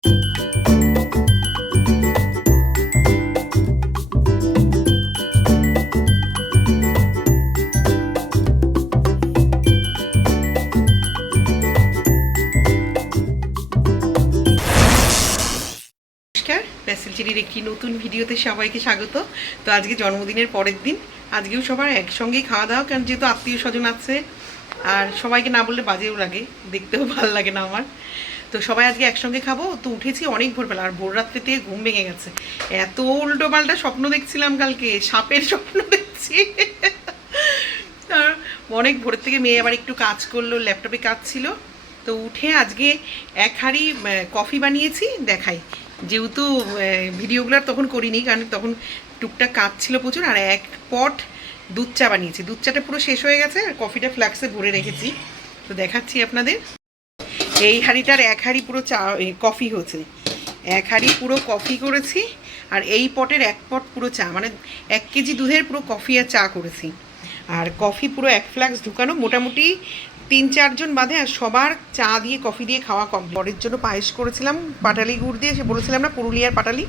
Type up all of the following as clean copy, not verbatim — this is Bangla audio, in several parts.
প্যাসেলচিরির একটি নতুন ভিডিওতে সবাইকে স্বাগত। তো আজকে জন্মদিনের পরের দিন, আজকেও সবার একসঙ্গেই খাওয়া দাওয়া, কারণ যেহেতু আত্মীয় স্বজন আছে আর সবাইকে না বললে বাজেও লাগে, দেখতেও ভালো লাগে না আমার। তো সবাই আজকে একসঙ্গে খাবো। তো উঠেছি অনেক ভোরবেলা, আর ভোর রাত্রে থেকে ঘুম ভেঙে গেছে। এত উল্টো পাল্টা স্বপ্ন দেখছিলাম, কালকে সাপের স্বপ্ন দেখছি। অনেক ভোরের থেকে মেয়ে আবার একটু কাজ করলো, ল্যাপটপে কাজ ছিল। তো উঠে আজকে এক হাঁড়ি কফি বানিয়েছি, দেখাই। যেহেতু ভিডিওগুলো তখন করিনি, কারণ তখন টুকটাক কাজ ছিল প্রচুর। আর এক পট দুধ চা বানিয়েছি, দুধ চাটা পুরো শেষ হয়ে গেছে, আর কফিটা ফ্লাক্সে ভরে রেখেছি। তো দেখাচ্ছি আপনাদের। এই হাঁড়িটার এক হাঁড়ি পুরো চা কফি হয়েছে, এক হাঁড়ি পুরো কফি করেছি। আর এই পটের এক পট পুরো চা, মানে 1 কেজি দুধের পুরো কফি আর চা করেছি। আর কফি পুরো 1 ফ্লাক্স ঢুকানো, মোটামুটি 3-4 জন বাদে। আর সবার চা দিয়ে কফি দিয়ে খাওয়া কম। বরের জন্য পায়েস করেছিলাম পাটালি গুড় দিয়ে, সে বলেছিলাম না পুরুলিয়ার পাটালি,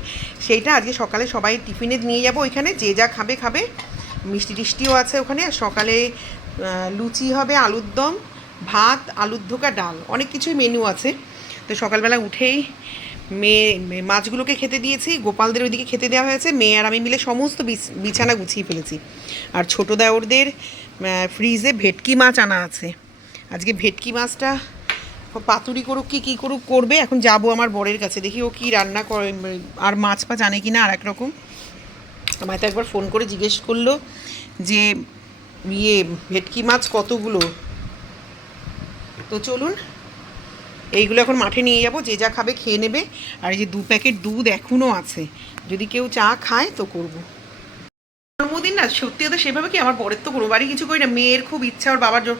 সেইটা আজকে সকালে সবাই টিফিনে নিয়ে যাব ওইখানে, যে যা খাবে খাবে। মিষ্টি টিষ্টিও আছে ওখানে। আর সকালে লুচি হবে, আলুর দম, ভাত, আলুর ধোকা, ডাল, অনেক কিছুই মেনু আছে। তো সকালবেলা উঠেই মেয়ে মাছগুলোকে খেতে দিয়েছি, গোপালদের ওইদিকে খেতে দেওয়া হয়েছে। মেয়ে আর আমি মিলে সমস্ত বিছানা গুছিয়ে ফেলেছি। আর ছোটো দেওরদের ফ্রিজে ভেটকি মাছ আনা আছে। আজকে ভেটকি মাছটা পাতুরি করুক কি কী করুক করবে। এখন যাব আমার বরের কাছে, দেখি ও কী রান্না করে, আর মাছ ফাছ আনে কি না আর এক রকম। আমায় তো একবার ফোন করে জিজ্ঞেস করলো যে ভেটকি মাছ কতগুলো। তো চলুন, এইগুলো এখন মাঠে নিয়ে যাব, যে যা খাবে খেয়ে নেবে। আর এই যে 2 প্যাকেট দুধ এখনও আছে, যদি কেউ চা খায় তো করব। জন্মদিন না, সত্যি কথা সেভাবে কি আমার বরের তো কোনো বাড়ি কিছু করি না, মেয়ের খুব ইচ্ছা ওর বাবার জন্য।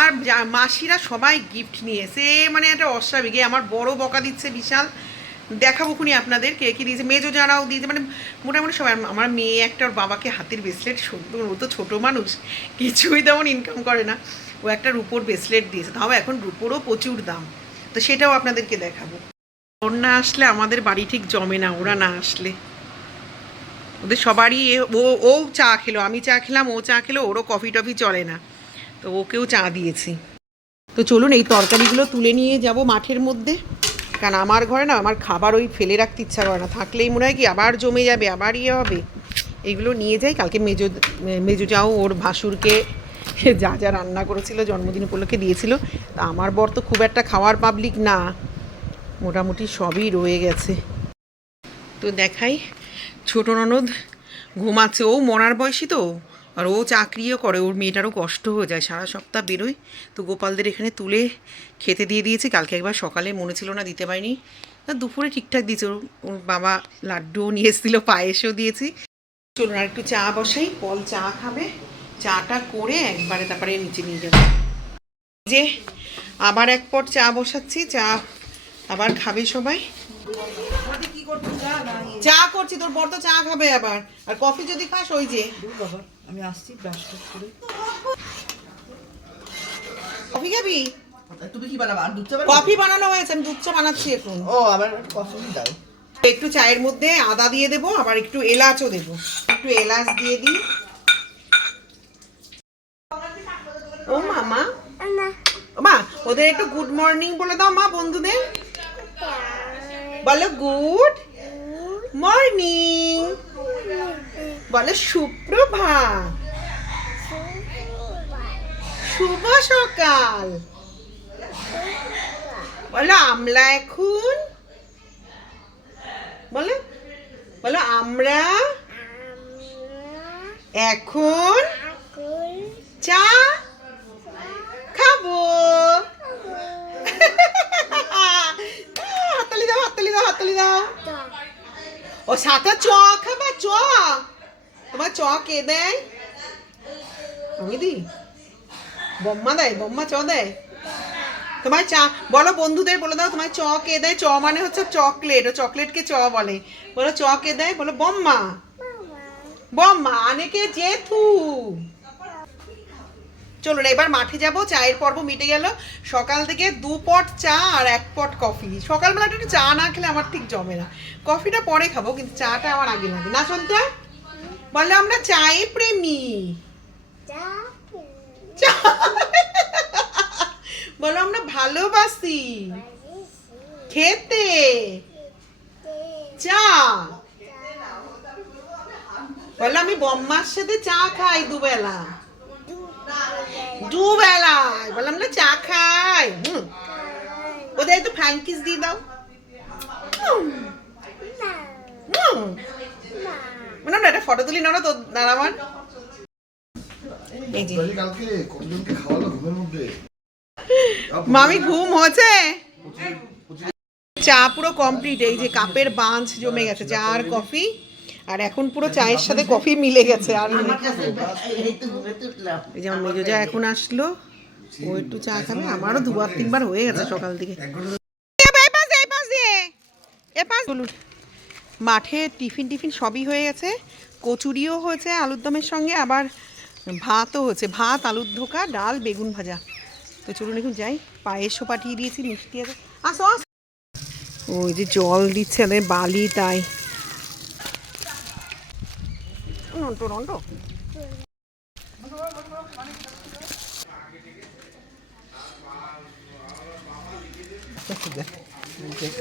আর মাসিরা সবাই গিফট নিয়ে এসে, মানে একটা অস্বাভাবিক। আমার বড় বকা দিচ্ছে বিশাল, দেখাবো খুনি আপনাদের কে কী দিয়েছে। মেজো যারাও দিয়েছে, মানে মোটামুটি সবাই। আমার মেয়ে একটা ওর বাবাকে হাতের ব্রেসলেট, সুন্দর, ও তো ছোটো মানুষ, কিছুই তেমন ইনকাম করে না, ও একটা রুপোর ব্রেসলেট দিয়েছে। তাও এখন রুপোরও প্রচুর দাম, তো সেটাও আপনাদেরকে দেখাবো। ওর না আসলে আমাদের বাড়ি ঠিক জমে না, ওরা না আসলে। ওদের সবারই ও চা খেলো, আমি চা খেলাম, ও চা খেলো, ওরও কফি টফি চলে না, তো ওকেও চা দিয়েছি। তো চলুন, এই তরকারিগুলো তুলে নিয়ে যাব মাঠের মধ্যে, কারণ আমার ঘরে না আমার খাবার ওই ফেলে রাখতে ইচ্ছা করে না, থাকলেই মনে হয় কি আবার জমে যাবে, আবার ইয়ে হবে। এইগুলো নিয়ে যাই। কালকে মেজো যাও ওর ভাসুরকে যা যা রান্না করেছিল জন্মদিন উপলক্ষে দিয়েছিল। তা আমার বর তো খুব একটা খাওয়ার পাবলিক না, মোটামুটি সবই রয়ে গেছে। তো দেখাই, ছোটো ননদ ঘুমাচ্ছে, ও মরার বয়সী তো, আর ও চাকরিও করে, ওর মেয়েটারও কষ্ট হয়ে যায়, সারা সপ্তাহ বেরোয়। তো গোপালদের এখানে তুলে খেতে দিয়ে দিয়েছি। কালকে একবার সকালে মনে ছিল না, দিতে পারিনি। দুপুরে ঠিকঠাক দিয়েছে, ওর বাবা লাড্ডুও নিয়ে এসেছিলো, পায়েসও দিয়েছি। চলুন আর একটু চা বসাই, পল চা খাবে, চাটা করে একবারে তারপরে নিচে নিয়ে যাবো। যে আবার এক পট চা বসাচ্ছি, চা আবার খাবে সবাই। চা করছি, তোর বর তো চা খাবে আবার। আর কফি যদি খাস, ওই যে আমি আসছি ব্রাশ করে। কফি খাবি? তুমি কি বানাবা? আর দুধ চা? কফি বানানো হয়েছে, আমি দুধ চা বানাচ্ছি এখন। ও, আবার কফি দাও। একটু চায়ের মধ্যে আদা দিয়ে দেবো, আবার একটু এলাচও দেবো, একটু এলাচ দিয়ে দিই। ও মামা, মা ওদের একটু গুড মর্নিং বলে দাও মা, বন্ধুদের বলো গুড মর্নিং, বলো সুপ্রভাত, শুভ সকাল, বলো আমরা এখন, বলো বলো আমরা এখন চা খাবো। হাততালি দাও, হাততালি দাও, হাততালি দাও। ও সাথে চ খাবা, চ, তোমার চ কে দেয়? আমি দিই, বম্মা দেয়, বম্মা চ দেয় তোমায় চা। বলো বন্ধুদের বলে দাও, তোমায় চ কে দেয়? চ মানে হচ্ছে চকলেট, ও চকলেটকে চ বলে। বলো চ কে দেয়? বলো বম্মা, বম্মা আনেকে জেঠু। চলুন এবার মাঠে যাব, চায়ের পর্ব মিটে গেল। সকাল থেকে 2 পট চা আর 1 পট কফি। সকালবেলাটা একটু চা না খেলে আমার ঠিক জমে না, কফিটা পরে খাবো, কিন্তু চাটা আমার আগে লাগে না। শুনতে বললে আমরা চায়ে প্রেমী, বলো আমরা ভালোবাসি খেতে চা, বলো আমি বম্মার সাথে চা খাই দুবেলায়, বললাম না চা খাই। ওদের একটু ফ্র্যাঙ্কিস দিয়ে দাও। বললাম না একটা ফটো তুলি না তো আমার। এই যে মামি ঘুম হচ্ছে, চা পুরো কমপ্লিট। এই যে কাপের বাঁচ জমে গেছে, চা আর কফি, আর এখন পুরো চায়ের সাথে কফি মিলে গেছে। আর এই যে আমার মেজো এখন আসলো, ও একটু চা খাবে, আমারও 2-3 বার হয়ে গেছে সকাল থেকে। মাঠে টিফিন সবই হয়ে গেছে, কচুরিও হয়েছে আলুর দমের সঙ্গে, আবার ভাতও হয়েছে, ভাত আলুর ধোকা, ডাল, বেগুন ভাজা। তো চলুন এখন যাই, পায়েসও পাঠিয়ে দিয়েছি, মিষ্টি আছে। আসো ওই যে জল দিচ্ছে আমাদের বালি, তাই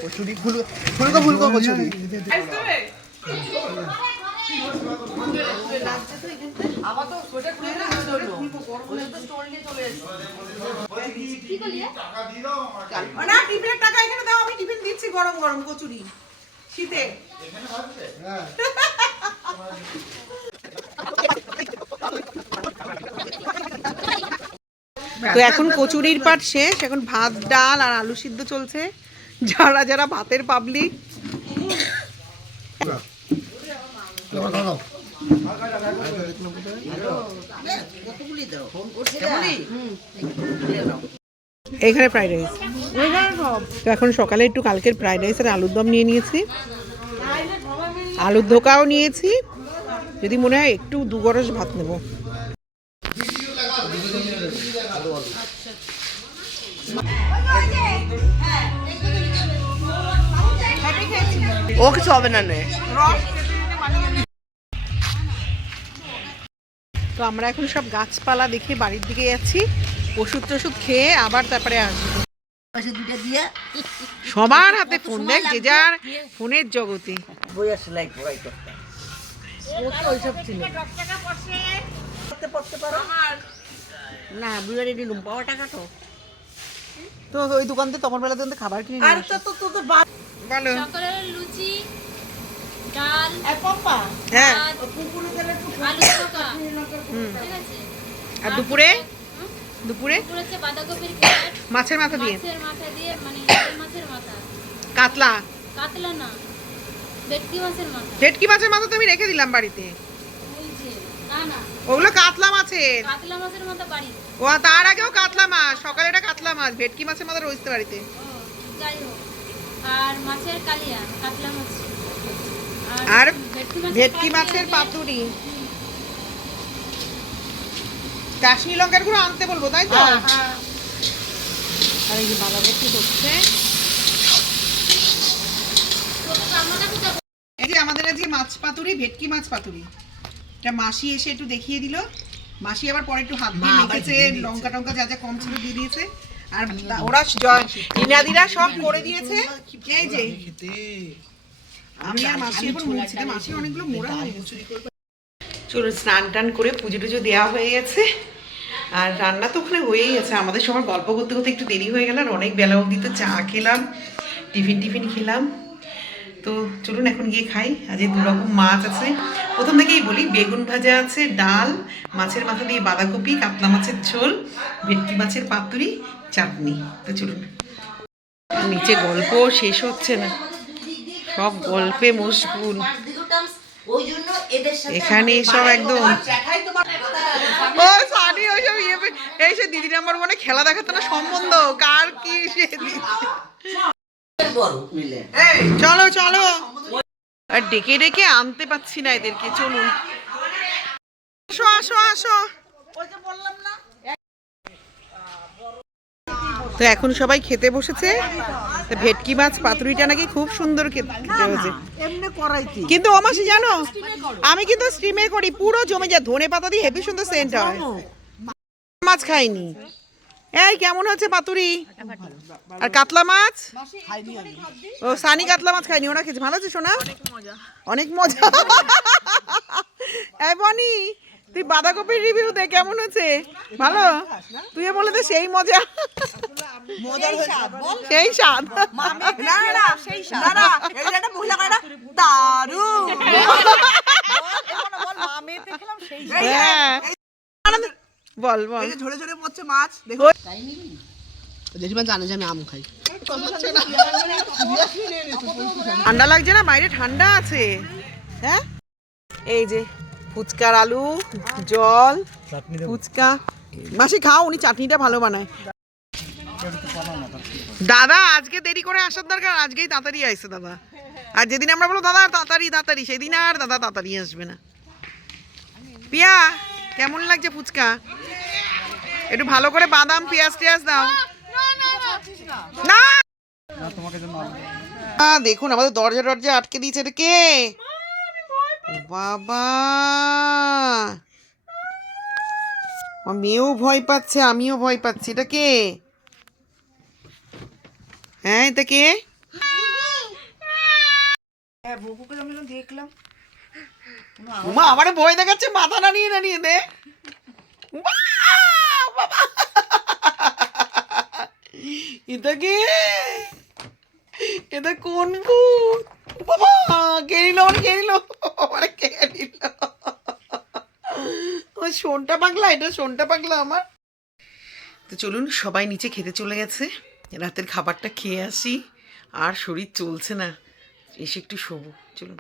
কচুরি ফুলকো কচুরি। না টিফিনের টাকা এখানে দাও, আমি টিফিন দিচ্ছি গরম গরম কচুরি শীতে। তো এখন কচুরির পাট শেষ, এখন ভাত ডাল আর আলু সিদ্ধ চলছে। যারা যারা ভাতের পাবলিক এখানে ফ্রাইড রাইস। তো এখন সকালে একটু কালকের ফ্রাইড রাইস আর আলুর দম নিয়ে নিয়েছি, আলুর ধোকাও নিয়েছি, যদি মনে হয় একটু 2 গরস ভাত নেব। ও কিছু হবে না। তো আমরা এখন সব গাছপালা দেখে বাড়ির দিকে যাচ্ছি, ওষুধ টষুধ খেয়ে আবার তারপরে আসবো। সবার হাতে ফোন, দেখ যে যার ফোনের জগতে। বইয়া সেলাই পড়াই করতে ওইসব ছিল পড়তে পারো না, বুড়ারি নিলুম পাওয়া টাকা তো। তো ওই দোকান থেকে তখন বেলা দোকান থেকে খাবার কিনে আর তো তোদের বলো সকালের লুচি, ডাল, হ্যাঁ, আলু চোখা, ঠিক আছে। আর দুপুরে দুপুরে হচ্ছে বাঁধাকপির পেঁয়াজ, মাছের মাথা দিয়ে, মাছের মাথা দিয়ে, মানে মাছের মাথা, কাতলা কাতলা না, ভেটকি মাছের মাথা। ভেটকি মাছের মাথা তো আমি রেখে দিলাম বাড়িতে, ওই যে না না, ওগুলো কাতলা মাছের। কাতলা মাছের মাথা বাড়ি। ও তার আগেও কাতলা মাছ, সকালে এটা কাতলা মাছ, ভেটকি মাছের মাথা রয়েছে বাড়িতে। ও যাই হোক, আর মাছের কালিয়া, কাতলা মাছ, আর ভেটকি মাছের পাতুরি। কাশ্মীর লঙ্কার গুঁড়ো আনতে বলবো, তাই তো? আর এই যে বাঁধাকপি হচ্ছে, এই যে আমাদের আজকে মাছ পাতুরি, ভেটকি মাছ পাতুরি। এটা মাসি এসে একটু দেখিয়ে দিল, মাসি আবার পরে একটু হাত দিয়ে মেখেছে, লঙ্কা টঙ্কা যা যা কম ছিল দিয়ে দিয়েছে। আর ওরা ইনাদিরা সব করে দিয়েছে। এই যে আমি আর মাসি এখন মুড়ছি, মাসি অনেকগুলো মোড়া হয়ে গেছে। চলো স্নান টান করে পুজো টুজো দেওয়া হয়ে গেছে, আর রান্না তো ওখানে হয়েই গেছে। আমাদের সবার গল্প করতে করতে একটু দেরি হয়ে গেল, আর অনেক বেলা অবধি তো চা খেলাম, টিফিন খেলাম। তো চলুন এখন গিয়ে খাই। আজ 2 রকম মাছ আছে, প্রথম থেকেই বলি, বেগুন ভাজা আছে, ডাল, মাছের মাথা দিয়ে বাঁধাকপি, কাতলা মাছের ঝোল, ভেটকি মাছের পাতুরি, চাটনি। তো চলুন, নিচে গল্প শেষ হচ্ছে না, সব গল্পে মশগুল। এখানে সব একদম ও সানি ওইসব এই সে দিদি নাম্বার মনে খেলা দেখাতো না, সম্বন্ধ কার কি সে। চলো চলো, আর ডেকে ডেকে আনতে পাচ্ছি না এদেরকে। চলুন আসো আসো আসো। তো এখন সবাই খেতে বসেছে। তো ভেটকি মাছ পাতুরিটা নাকি খুব সুন্দর খেতে হয়েছে। এমনি করাইতি কিন্তু ও মাসি জানো, আমি কিন্তু স্টিমে করি, পুরো জমে যায়, ধনে পাতা দিয়ে হেভি সুন্দর সেন্ট হয়। মাছ খাইনি। এই কেমন হচ্ছে পাতুরি? আর কাতলা মাছ? খাইনি আমি। ও সানি কাতলা মাছ খাইনি, ওরা খেয়েছে। ভালো আছে সোনা? অনেক মজা। এই বনি, তুই বাঁধাকপির রিভিউ দে, কেমন হচ্ছে? ভালো? তুই বলে দে সেই মজা, মজার স্বাদ বল। সেই স্বাদ। না না সেই স্বাদ। না না এই যে একটা মহিলা করে না দারুণ। বল মা মেয়ে দেখলাম সেই স্বাদ। হ্যাঁ বল বল। এই যে ঝরে ঝরে পড়ছে মাছ দেখো। জেঠিমা জানে যে আমি আম খাই। ঠান্ডা লাগছে না? বাইরে ঠান্ডা আছে। হ্যাঁ এই যে ফুচকার আলু, জল, ফুচকা। মাসি খাও, উনি চাটনিটা ভালো বানায়। দাদা আজকে দেরি করে আসার দরকার, আজকেই তাড়াতাড়ি আসছে দাদা। আর যেদিন আমরা বলবো দাদা তাড়াতাড়ি তাড়াতাড়ি, সেদিন আর দাদা তাড়াতাড়ি আসবে না। পিয়া কেমন লাগছে ফুচকা? একটু ভালো করে বাদাম পেঁয়াজ টেয়াজ দাও না। দেখুন আমাদের দরজা টরজা আটকে দিয়েছে। এটা কে? ও বাবা, আমার মেয়েও ভয় পাচ্ছে, আমিও ভয় পাচ্ছি। এটা কে? হ্যাঁ এটা কে? হ্যাঁ বকুকে আমি দেখলাম। মা আমারে ভয় দেখাচ্ছে, মাথা নাড়িয়ে নাড়িয়ে দে। বাবা এটা কে? এটা কোন ভূত? বাবা কে নিল, আমার কে নিল, আমার কে নিল? আমার শোনটা পাগলা, এটা শোনটা পাগলা আমার। তো চলুন সবাই নিচে খেতে চলে গেছে, রাতের খাবারটা খেয়ে আসি। আর শরীর চলছে না, এসে একটু শোবো। চলুন।